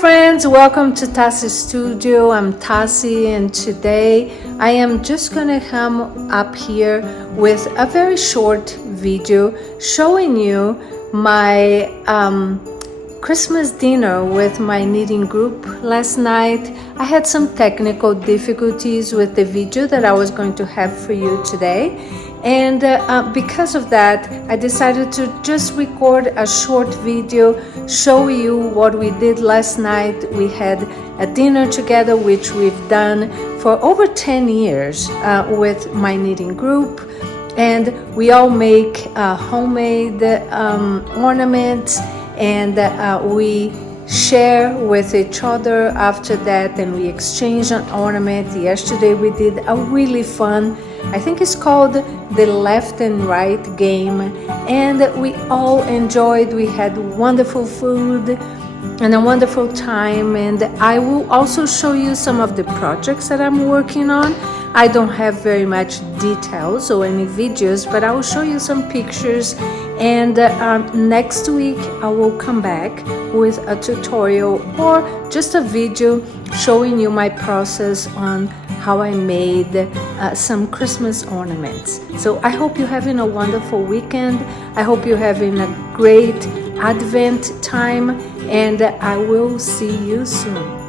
friends, welcome to Tassi's studio. I'm Tassi, and today I am just gonna come up here with a very short video showing you my Christmas dinner with my knitting group last night. I had some technical difficulties with the video that I was going to have for you today, and because of that I decided to just record a short video, show you what we did last night. We had a dinner together, which we've done for over 10 years with my knitting group, and we all make homemade ornaments, and we share with each other after that, and we exchange an ornament. Yesterday we did a really fun, I think it's called the left and right game, and we all enjoyed. We had wonderful food and a wonderful time, and I will also show you some of the projects that I'm working on. I don't have very much details or any videos, but I will show you some pictures, and next week I will come back with a tutorial or just a video showing you my process on how I made some Christmas ornaments. So I hope you're having a wonderful weekend. I hope you're having a great Advent time, and I will see you soon.